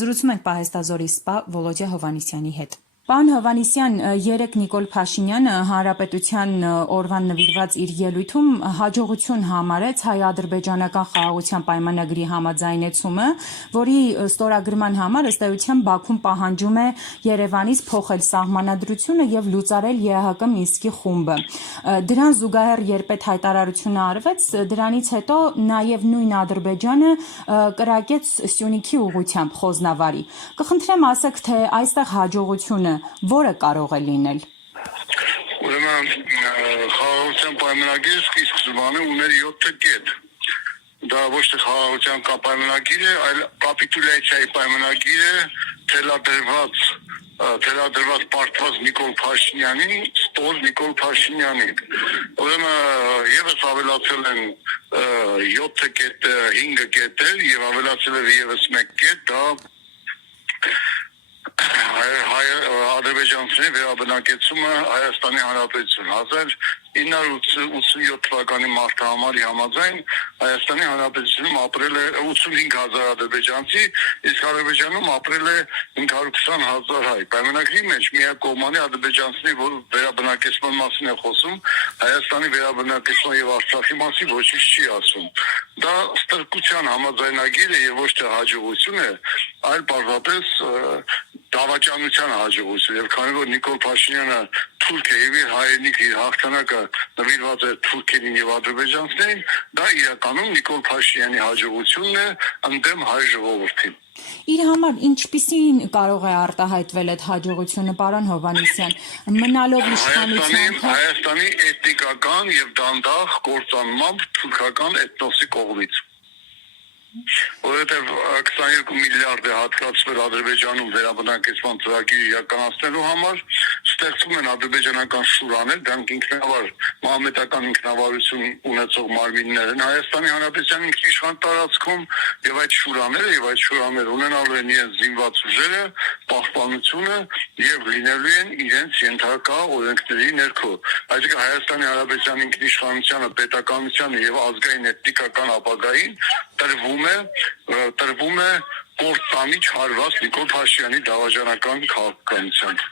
Զրուցում ենք Պահեստազորի սպա Վոլոդյա Հովհաննիսյանի հետ։ Պարոն Հովհաննիսյան, երեկ Նիկոլ Փաշինյանը Հանրապետության օրվան նվիրված իր ելույթում հաջողություն համարեց հայ-ադրբեջանական խաղաղության պայմանագրի համաձայնեցումը, որի ստորագրման համար ըստ էության Բաքուն պահանջում է Երևանից փոխել սահմանադրությունը եւ լուծարել ԵԱՀԿ Մինսկի խումբը։ Դրան զուգահեռ երբ այդ հայտարարությունը արվեց, դրանից հետո նաեւ նույն Ադրբեջանը կրակեց Սյունիքի ուղղությամբ խոզնավարի։ Կխնդրեմ ասեք, թե այստեղ հաջողությունը որը կարող է լինել։ Ուրեմն խաղաղության պայմանագիրը սկզբանե ուներ 7 կետ։ Դա ոչ թե խաղաղության պայմանագիր է, այլ կապիտուլյացիայի պայմանագիր է, թելադրված պարտված Նիկոլ Փաշինյանին, ստոր Նիկոլ Փաշինյանին։ Ուրեմն եւս ավելացել են 7 կետ, 5 կետեր եւ ավելացել է եւս 1 կետ, դա ադրբեջանցիների վերաբնակեցումը Հայաստանի Հանրապետություն 1987 թվականի մարտահամարի համաձայն Հայաստանի Հանրապետությունում ապրել է 85,000 ադրբեջանցի, իսկ Ադրբեջանում ապրել է 520,000 հայ։ Պայմանագրի մեջ միակողմանի ադրբեջանցիների վերաբնակեցման մասին է խոսում, Հայաստանի վերաբնակեցման եւ Արցախի մասին ոչինչ չի ասում։ Դա ստրկության համաձայնագիր է եւ ոչ թե հաջողություն է, այլ պարզապես դավաճանության հաջողություն, եւ քանի որ Նիկոլ Փաշինյանը թուրք է եւ իր հայրենիքը, իր հաղթանակը նվիրված է թուրքերին եւ ադրբեջանցիներին, դա իրականում Նիկոլ Փաշինյանի հաջողությունն է ընդդեմ հայ ժողովրդին։ Իր համար ինչպիսին կարող է արտահայտվել այդ հաջողությունը, պարոն Հովհաննիսյան, մնալով իշխանության Հայաստանի էթնիկական եւ դանդաղ կործանմամբ թուրքական էթնոսի կողմից։ Որովհետև 22 միլիարդ է հատկացվել Ադրբեջանում վերաբնակեցման ծրագիր իրականացնելու համար, ստեղծվում են ադրբեջանական շուրաներ, դրանք ինքնավար մահմեդական ինքնավարություն ունեցող մարմիններ են Հայաստանի Հանրապետության ինքնիշխան տարածքում, եւ այդ շուրաները ունենալու են իրենց զինված ուժերը, պահպանությունը եւ լինելու են իրենց ենթակա օրենքների ներքո։ Այսինքն Հայաստանի Հանրապետության ինքնիշխանությանը, պետականությանը եւ ազգային էթնիկական ապագային տրվում է կործանիչ հարված Նիկոլ Փաշինյանի դավաճանական քաղաքականության։